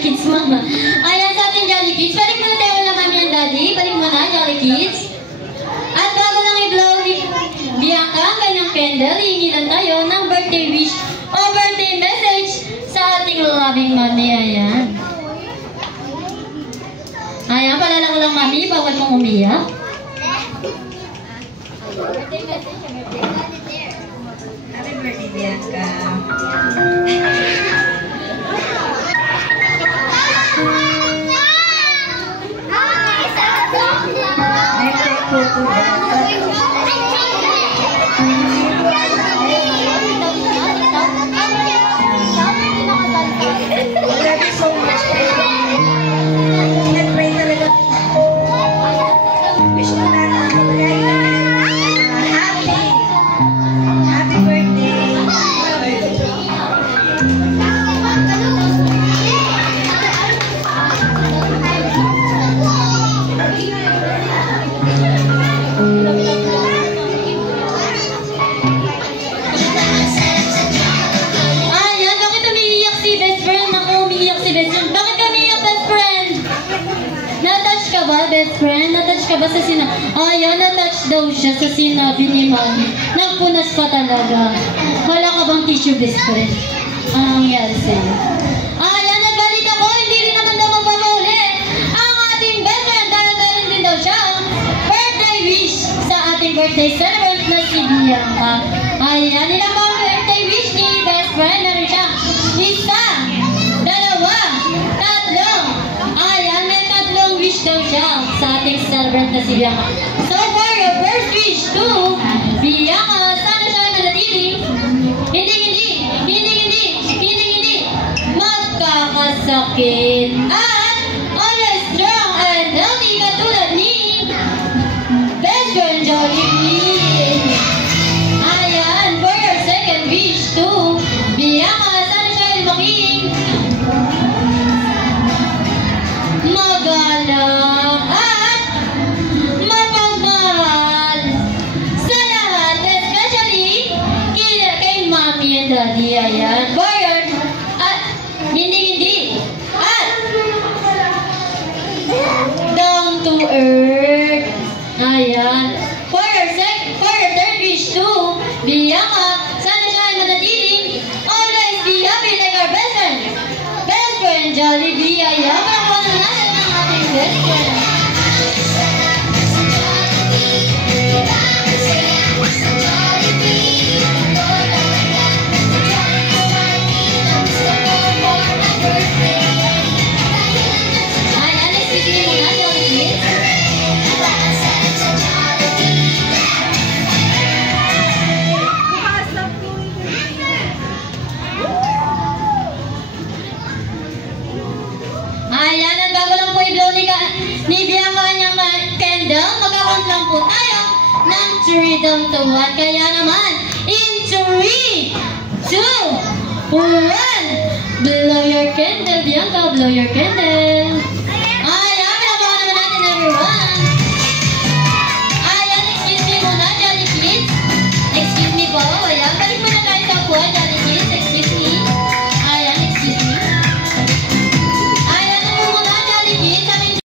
Jolly Kids, mama. Ayan sa ating Jolly Kids. Balik mo na tayo wala mami and daddy. Balik mo na, Jolly Kids. At bago lang i-blow ni Bianca ang kanyang candle, hihingi lang tayo ng birthday wish o birthday message sa ating loving mami. Ayan. Ayan, palala ko lang mami, bawal mong umiyak. Birthday message, Happy birthday, Bianca. best friend? Na-touch ka ba sa sinabi? Ayan, na-touch daw siya sa sinabi ni Mami. Nagpunas ka talaga. Wala ka bang tissue, best friend? Anong nangyari sa'yo? Ayan, nagbalit ako. Hindi rin naman daw magpapahuli. Ang ating best friend, dahil din daw siya birthday wish sa ating birthday celebrant na si Bianca. Ayan, ilang mga birthday wish ni best friend. Meron siya isa, dalawa, tatlong. Ayan, may tatlong wish daw siya sa ating celebrant na si Bianca. So for your first wish to Bianca, sana siya manatili. Hindi magkakasakit. At always strong and healthy katulad ni best friend Jollibee. Ayan, for your second wish to Bianca, sana siya maging magalang at mapagmahal sa lahat, especially kay Mommy and Daddy. Ayan, for your hindi at down to earth. Ayan, for your third wish to Bianca, sana siya ay manatiling always be happy like our best friend Jollibee. Ayan, para na natin ang ating best friend. Ayan, at bago lang po i-blow ni Bianca kanyang candle, magkakount lang po tayo ng 3 down to 1. Kaya naman, in 3, 2, 1, blow your candle, Bianca, blow your candle.